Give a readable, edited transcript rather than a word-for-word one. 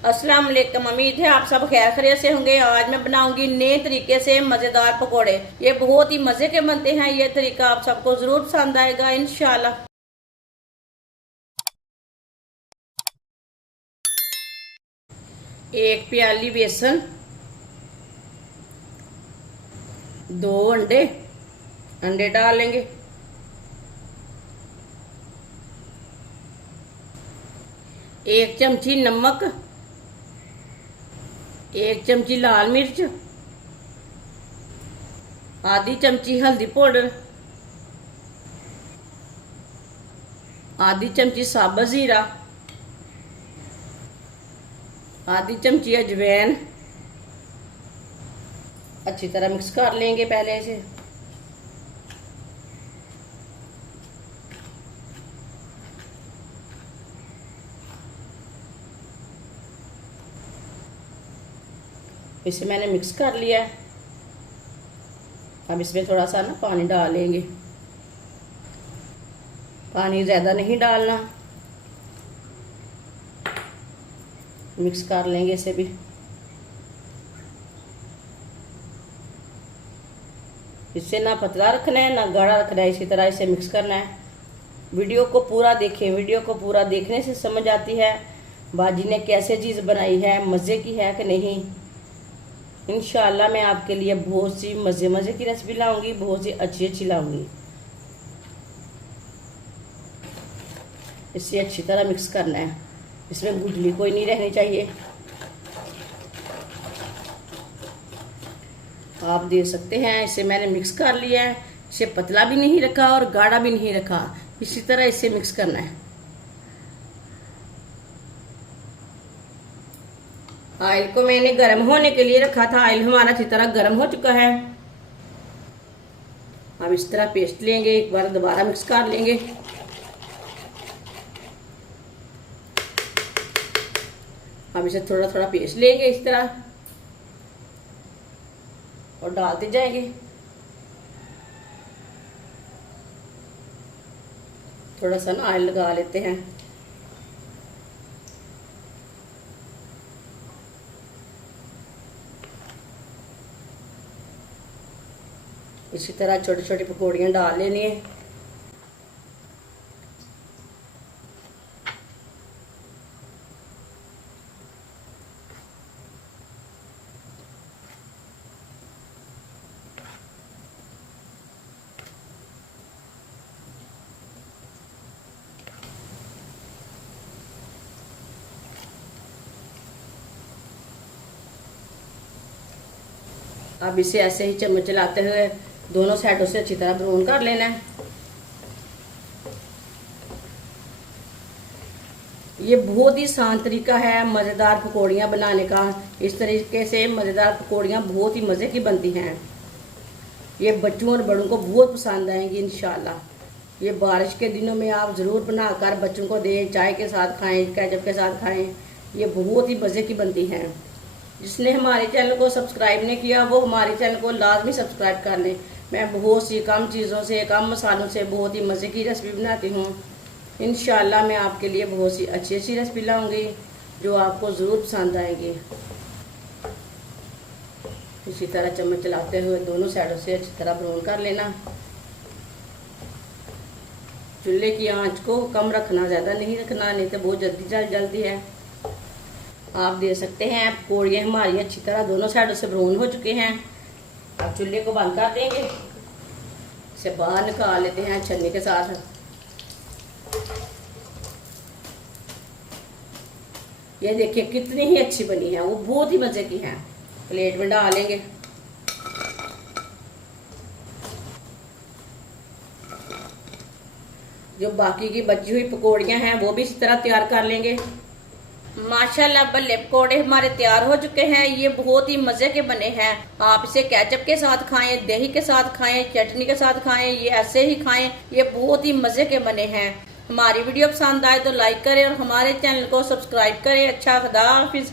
अस्सलाम वालेकुम। उम्मीद है आप सब खैर खैरियत से होंगे। आज मैं बनाऊंगी नए तरीके से मजेदार पकोड़े। ये बहुत ही मजे के बनते हैं। ये तरीका आप सबको जरूर पसंद आएगा इंशाल्लाह। एक प्याली बेसन, 2 अंडे, अंडे डाल लेंगे। एक चमची नमक, 1 चमची लाल मिर्च, आधी चमची हल्दी पाउडर, आधी चमची साबुत जीरा, आधी चमची अजवैन। अच्छी तरह मिक्स कर लेंगे पहले इसे। इसे मैंने मिक्स कर लिया है। अब इसमें थोड़ा सा ना पानी डाल लेंगे। पानी ज़्यादा नहीं डालना। मिक्स कर लेंगे इसे भी। इसे ना पतला रखना है ना गाढ़ा रखना है, इसी तरह इसे मिक्स करना है। वीडियो को पूरा देखें। वीडियो को पूरा देखने से समझ आती है बाजी ने कैसे चीज़ बनाई है, मज़े की है कि नहीं। इंशाल्लाह मैं आपके लिए बहुत सी मज़े की रेसिपी लाऊंगी, बहुत सी अच्छी लाऊंगी। इसे अच्छी तरह मिक्स करना है। इसमें गुठली कोई नहीं रहनी चाहिए। आप देख सकते हैं इसे मैंने मिक्स कर लिया है। इसे पतला भी नहीं रखा और गाढ़ा भी नहीं रखा। इसी तरह इसे मिक्स करना है। ऑयल को मैंने गर्म होने के लिए रखा था। ऑयल हमारा अच्छी तरह गर्म हो चुका है। अब इस तरह पेस्ट लेंगे, एक बार दोबारा मिक्स कर लेंगे। अब इसे थोड़ा थोड़ा पेस्ट लेंगे इस तरह और डालते जाएंगे। थोड़ा सा ना ऑयल लगा लेते हैं। इसी तरह छोटी छोटी पकौड़ियाँ डाल लेनी है। अब इसे ऐसे ही चम्मच चलाते हुए दोनों साइडों से अच्छी तरह ब्राउन कर लेना है। ये बहुत ही आसान तरीका है मज़ेदार पकौड़ियाँ बनाने का। इस तरीके से मज़ेदार पकौड़ियाँ बहुत ही मज़े की बनती हैं। ये बच्चों और बड़ों को बहुत पसंद आएंगी इंशाल्लाह। ये बारिश के दिनों में आप ज़रूर बनाकर बच्चों को दें, चाय के साथ खाएं, केचप के साथ खाएं। ये बहुत ही मज़े की बनती हैं। जिसने हमारे चैनल को सब्सक्राइब नहीं किया वो हमारे चैनल को लाजमी सब्सक्राइब कर लें। मैं बहुत सी कम चीज़ों से, कम मसालों से बहुत ही मज़े की रेसिपी बनाती हूँ। इंशाल्लाह मैं आपके लिए बहुत सी अच्छी रेसिपी लाऊंगी जो आपको ज़रूर पसंद आएगी। इसी तरह चम्मच चलाते हुए दोनों साइडों से अच्छी तरह ब्राउन कर लेना। चूल्हे की आंच को कम रखना, ज़्यादा नहीं रखना, नहीं तो बहुत जल्दी जल जाती है। आप देख सकते हैं पकौड़ियाँ हमारी अच्छी तरह दोनों साइडों से ब्राउन हो चुके हैं। अब चूल्हे को बंद कर देंगे। इसे बाहर निकाल लेते हैं छन्नी के साथ। ये देखिए कितनी ही अच्छी बनी है, वो बहुत ही मजे की है। प्लेट में डालेंगे। जो बाकी की बची हुई पकौड़ियाँ हैं वो भी इसी तरह तैयार कर लेंगे। माशाल्लाह बल्ले पकौड़े हमारे तैयार हो चुके हैं। ये बहुत ही मजे के बने हैं। आप इसे केचप के साथ खाएं, दही के साथ खाएं, चटनी के साथ खाएं, ये ऐसे ही खाएं। ये बहुत ही मजे के बने हैं। हमारी वीडियो पसंद आए तो लाइक करें और हमारे चैनल को सब्सक्राइब करें। अच्छा, खुदा हाफिज।